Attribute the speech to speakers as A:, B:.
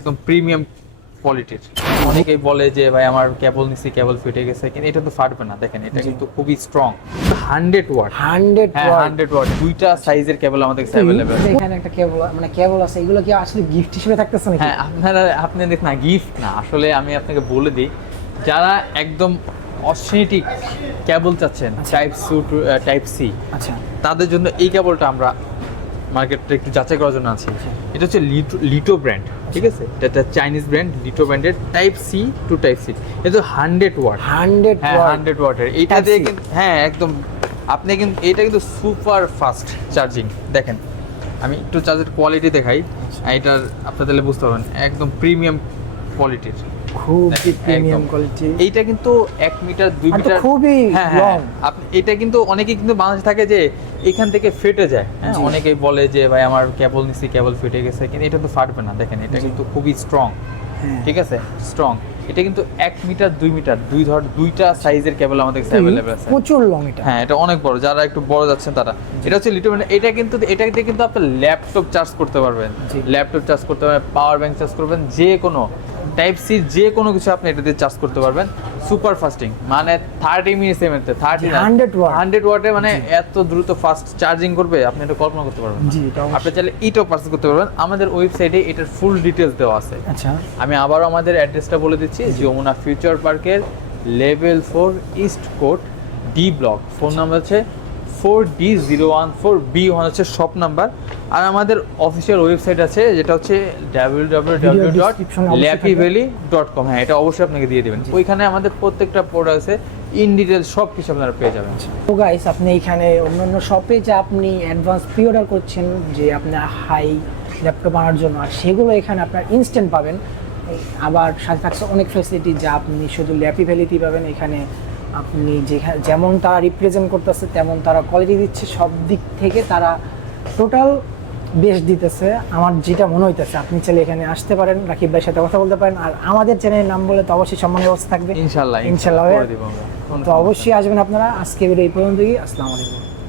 A: একদম প্রিমিয়াম কোয়ালিটির অনেকেই বলে যে ভাই আমার কেবল নিছি কেবল ফেটে গেছে। কিন্তু এটা তো ফাটবে না। দেখেন এটা কিন্তু খুবই স্ট্রং হান্ড্রেড ওয়াট
B: হান্ড্রেড
A: হ্যাঁ হান্ড্রেড ওয়াট দুইটা সাইজের কেবল আমাদের কাছে অ্যাভেলেবেল
B: এখানে একটা কেবল মানে কেবল আছে এগুলো কি আসলে গিফট হিসেবে থাকতেছে নাকি?
A: হ্যাঁ আপনারা আপনি দেখ না গিফট না। আসলে আমি আপনাকে বলে দিই যারা একদম অথেন্টিক কেবল চাচ্ছেন টাইপ সু টাইপ সি
B: আচ্ছা।
A: তাদের জন্য এই কেবলটা আমরা মার্কেটটা একটু যাচাই করার জন্য আছি। এটা হচ্ছে লিটো লিটো ব্র্যান্ড ঠিক আছে? এটা একটা চাইনিজ ব্র্যান্ড লিটো ব্র্যান্ডের type C two type C এটা তো হান্ড্রেড ওয়াট
B: হান্ড্রেড
A: হ্যাঁ হান্ড্রেড ওয়াটের এইটা দিয়ে কিন্তু হ্যাঁ একদম। আপনি কিন্তু এটা কিন্তু সুপার ফাস্ট চার্জিং দেখেন আমি একটু চার্জের কোয়ালিটি দেখাই। আর এটার আপনি তাহলে বুঝতে পারবেন একদম প্রিমিয়াম কোয়ালিটির
B: খুবই প্রিমিয়াম কোয়ালিটি
A: এইটা কিন্তু এক মিটার দুই মিটার
B: খুবই
A: হ্যাঁ হ্যাঁ। আপনি এটা কিন্তু অনেকেই কিন্তু বাংলাদেশে থাকে যে এখান থেকে ফেটে যায় হ্যাঁ?
B: জি।
A: অনেকেই বলে যে ভাই আমার কেবল নিছি কেবল ফেটে গেছে। কিন্তু এটা তো ফাটবে না। দেখেন এটা কিন্তু খুবই স্ট্রং
B: হ্যাঁ।
A: ঠিক আছে? স্ট্রং এটা কিন্তু এক মিটার দুই মিটার দুই ধর দুইটা সাইজের কেবল আমাদের কাছে অ্যাভেলেবল আছে।
B: প্রচুর লং এটা।
A: হ্যাঁ এটা অনেক বড়। যারা একটু বড় যাচ্ছেন তারা। এটা হচ্ছে লিটল এটা কিন্তু এটা দিয়ে কিন্তু আপনি ল্যাপটপ চার্জ করতে পারবেন। ল্যাপটপ চার্জ করতে পারবেন পাওয়ার ব্যাংক চার্জ করবেন যে কোনো টাইপ সি যে কোনো কিছু আপনি এটা দিয়ে চার্জ করতে পারবেন। সুপার ফাস্টিং মানে থার্টি মিনিটস এমএতে থার্টি
B: 100 watt।
A: হান্ড্রেড ওয়াটে মানে এত দ্রুত ফাস্ট চার্জিং করবে আপনি এটা কল্পনা করতে পারবেন। আপনি চাইলে ইটাও পার্সেস করতে পারবেন। আমাদের ওয়েবসাইটে এটার ফুল ডিটেলস দেওয়া আছে।
B: আচ্ছা।
A: আমি আবারও আমাদের অ্যাড্রেসটা বলে দিচ্ছি যমুনা ফিউচার পার্কের level four east court D block phone number হচ্ছে four D zero one four B one হচ্ছে শপ নাম্বার আর আমাদের অফিসিয়াল ওয়েবসাইট আছে যেটা হচ্ছে W W W dot lappy valley dot com হ্যাঁ এটা অবশ্যই আপনাকে দিয়ে দেবেন। ওইখানে আমাদের প্রত্যেকটা প্রোডাক্টে ইন ডিটেল সব কিছু আপনারা পেয়ে যাবেন।
B: তো গাইস আপনি এখানে অন্যান্য শপে যে আপনি অ্যাডভান্স প্রি অর্ডার করছেন যে আপনার হাই ল্যাপটপ আনার জন্য আর সেগুলো এখানে আপনার ইনস্ট্যান্ট পাবেন। আবার সাথে থাকছে অনেক ফ্যাসিলিটি যা আপনি শুধু ল্যাপি ভ্যালিতেই পাবেন। এখানে আপনি যেখানে যেমন তারা রিপ্রেজেন্ট করতেছে তেমন তারা কোয়ালিটি দিচ্ছে। সব দিক থেকে তারা টোটাল বেস্ট দিতেছে আমার যেটা মনে হইতেছে আপনি চাইলে এখানে আসতে পারেন রাকিব ভাইয়ের সাথে কথা বলতে পারেন আর আমাদের চ্যানেলের নাম বলে তো অবশ্যই সম্মান ব্যবস্থা থাকবে।
A: ইনশাল্লাহ
B: ইনশাল্লাহ তো অবশ্যই আসবেন আপনারা আজকে ভিডিও এই পর্যন্তই আসসালামু আলাইকুম।